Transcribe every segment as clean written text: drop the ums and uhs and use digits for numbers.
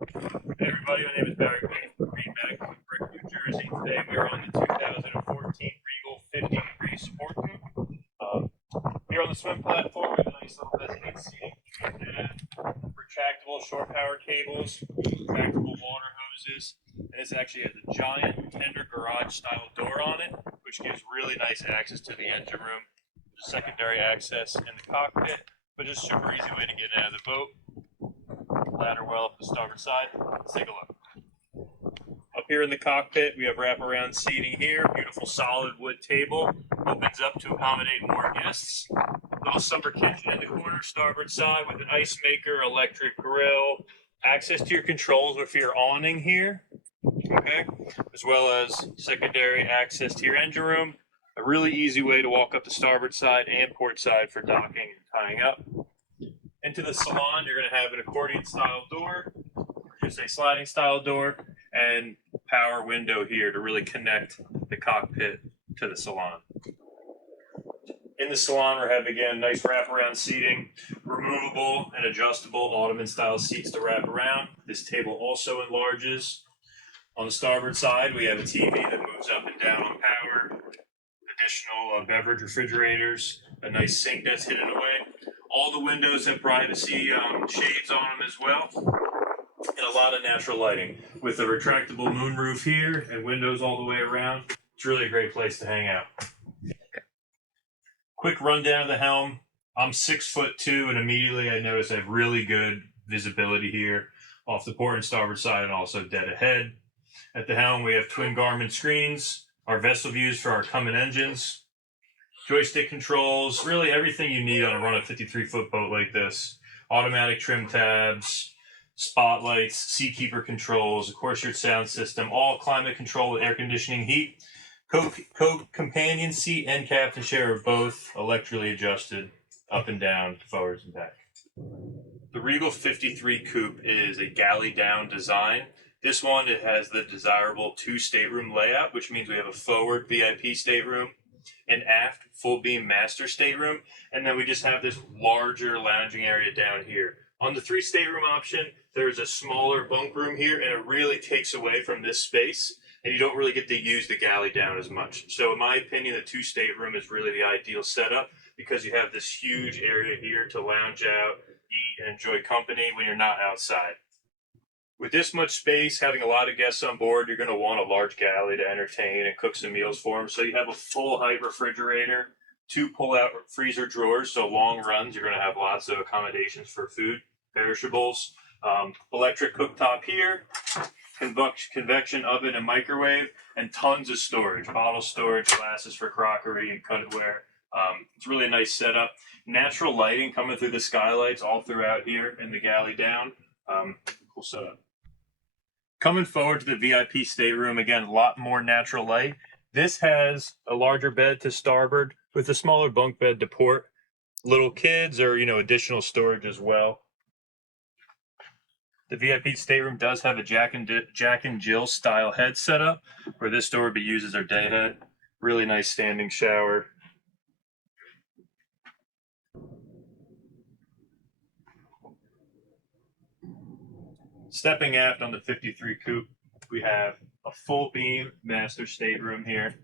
Hey everybody, my name is Barry from MarineMax in Brick, New Jersey. Today we are on the 2014 Regal 50-degree Sport Coupe. Here on the swim platform, we have a nice little mezzanine seating. We have retractable shore power cables, retractable water hoses, and this actually has a giant tender garage style door on it, which gives really nice access to the engine room. There's secondary access in the cockpit, but just super easy way to get out of the boat. Ladder well up the starboard side. Let's take a look. Up here in the cockpit, we have wraparound seating here. Beautiful solid wood table. Opens up to accommodate more guests. Little summer kitchen in the corner, starboard side, with an ice maker, electric grill. Access to your controls with your awning here. Okay, as well as secondary access to your engine room. A really easy way to walk up the starboard side and port side for docking and tying up. Into the salon, you're going to have an accordion style door, just a sliding style door, and power window here to really connect the cockpit to the salon. In the salon, we're having, again, nice wraparound seating, removable and adjustable ottoman style seats to wrap around. This table also enlarges. On the starboard side, we have a TV that moves up and down on power, additional beverage refrigerators, a nice sink that's hidden away. All the windows have privacy shades on them as well, and a lot of natural lighting. With a retractable moonroof here and windows all the way around, it's really a great place to hang out. Quick rundown of the helm. I'm 6'2", and immediately I notice I have really good visibility here off the port and starboard side and also dead ahead. At the helm, we have twin Garmin screens, our vessel views for our coming engines, joystick controls, really everything you need on a run of 53-foot boat like this. Automatic trim tabs, spotlights, seatkeeper controls, of course your sound system, all climate control with air conditioning, heat. Coupe companion seat and captain chair are both electrically adjusted up and down, forwards and back. The Regal 53 Coupe is a galley down design. This one, it has the desirable 2-stateroom layout, which means we have a forward VIP stateroom, an aft full beam master stateroom, and then we just have this larger lounging area down here. On the 3-stateroom option, there's a smaller bunk room here, and it really takes away from this space, and you don't really get to use the galley down as much. So in my opinion, the 2-stateroom is really the ideal setup because you have this huge area here to lounge out, eat, and enjoy company when you're not outside. With this much space, having a lot of guests on board, you're going to want a large galley to entertain and cook some meals for them. So you have a full height refrigerator, 2 pull-out freezer drawers, so long runs, you're going to have lots of accommodations for food, perishables, electric cooktop here, convection oven and microwave, and tons of storage, bottle storage, glasses for crockery and cutware. It's really a nice setup. Natural lighting coming through the skylights all throughout here in the galley down. Cool setup. Coming forward to the VIP stateroom, again, a lot more natural light. This has a larger bed to starboard with a smaller bunk bed to port. Little kids or, additional storage as well. The VIP stateroom does have a Jack and Jill style head setup, where this door would be used as our day head. Really nice standing shower. Stepping aft on the 53 Coupe, we have a full beam master stateroom here.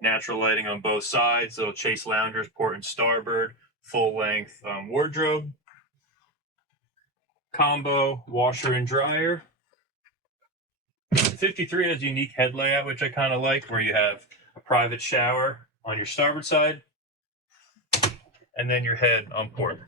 Natural lighting on both sides, little chase loungers, port and starboard, full length wardrobe. Combo washer and dryer. The 53 has a unique head layout, which I kind of like, where you have a private shower on your starboard side, and then your head on port.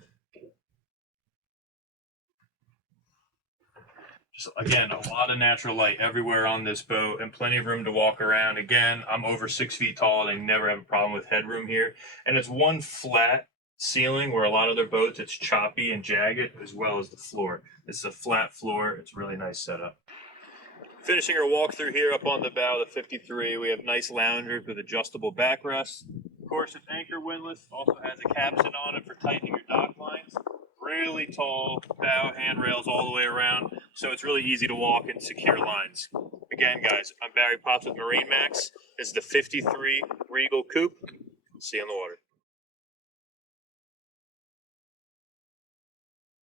Just, again, a lot of natural light everywhere on this boat and plenty of room to walk around. Again, I'm over 6 feet tall and I never have a problem with headroom here. And it's one flat ceiling where a lot of their boats, it's choppy and jagged, as well as the floor. It's a flat floor. It's a really nice setup. Finishing our walkthrough here up on the bow of the 53, we have nice loungers with adjustable backrests. Of course, it's anchor windlass, also has a capstan on it for tightening your dock lines. Really tall bow handrails all the way around, so it's really easy to walk and secure lines. Again, guys, I'm Barry Potts with MarineMax. This is the 53 Regal Coupe. See you on the water.